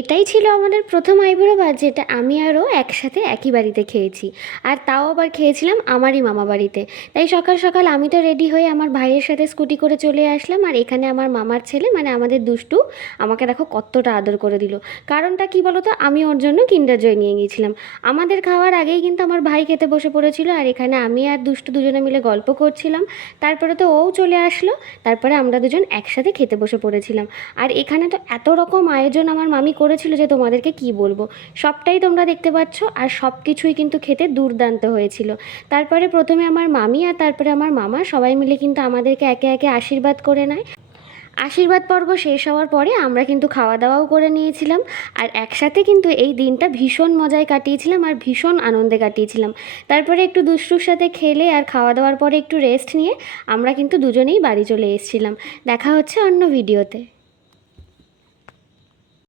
এটাই ছিল আমাদের প্রথম আইবুড়ো ভাত, যেটা আমি আরও একসাথে একই বাড়িতে খেয়েছি। আর তাও আবার খেয়েছিলাম আমারই মামা বাড়িতে। তাই সকাল সকাল আমি তো রেডি হয়ে আমার ভাইয়ের সাথে স্কুটি করে চলে আসলাম। আর এখানে আমার মামার ছেলে মানে আমাদের দুষ্টু আমাকে দেখো কতটা আদর করে দিল। কারণটা কি বলো তো, আমি ওর জন্য কিন্ডার জয় নিয়ে গিয়েছিলাম। আমাদের খাওয়ার আগেই কিন্তু আমার ভাই খেতে বসে পড়েছিল, আর এখানে আমি আর দুষ্টু দুজনে মিলে গল্প করছিলাম। তারপরে তো ও চলে আসলো। তারপরে আমরা দুজন একসাথে খেতে বসে পড়েছিলাম। আর এখানে তো এত রকম আয়োজন আমার মামি করেছিল যে তোমাদেরকে কি বলবো। সবটাই তোমরা দেখতে পাচ্ছ, আর সব কিছুই কিন্তু খেতে দুর্দান্ত হয়েছিল। তারপরে প্রথমে আমার মামি আর তারপরে আমার মামা সবাই মিলে কিন্তু আমাদেরকে একে একে আশীর্বাদ করে নেয়। আশীর্বাদ পর্ব শেষ হওয়ার পরে আমরা কিন্তু খাওয়া দাওয়াও করে নিয়েছিলাম। আর একসাথে কিন্তু এই দিনটা ভীষণ মজায় কাটিয়েছিলাম আর ভীষণ আনন্দে কাটিয়েছিলাম। তারপরে একটু দুষ্টুর সাথে খেলে আর খাওয়া দাওয়ার পরে একটু রেস্ট নিয়ে আমরা কিন্তু দুজনেই বাড়ি চলে এসেছিলাম। দেখা হচ্ছে অন্য ভিডিওতে।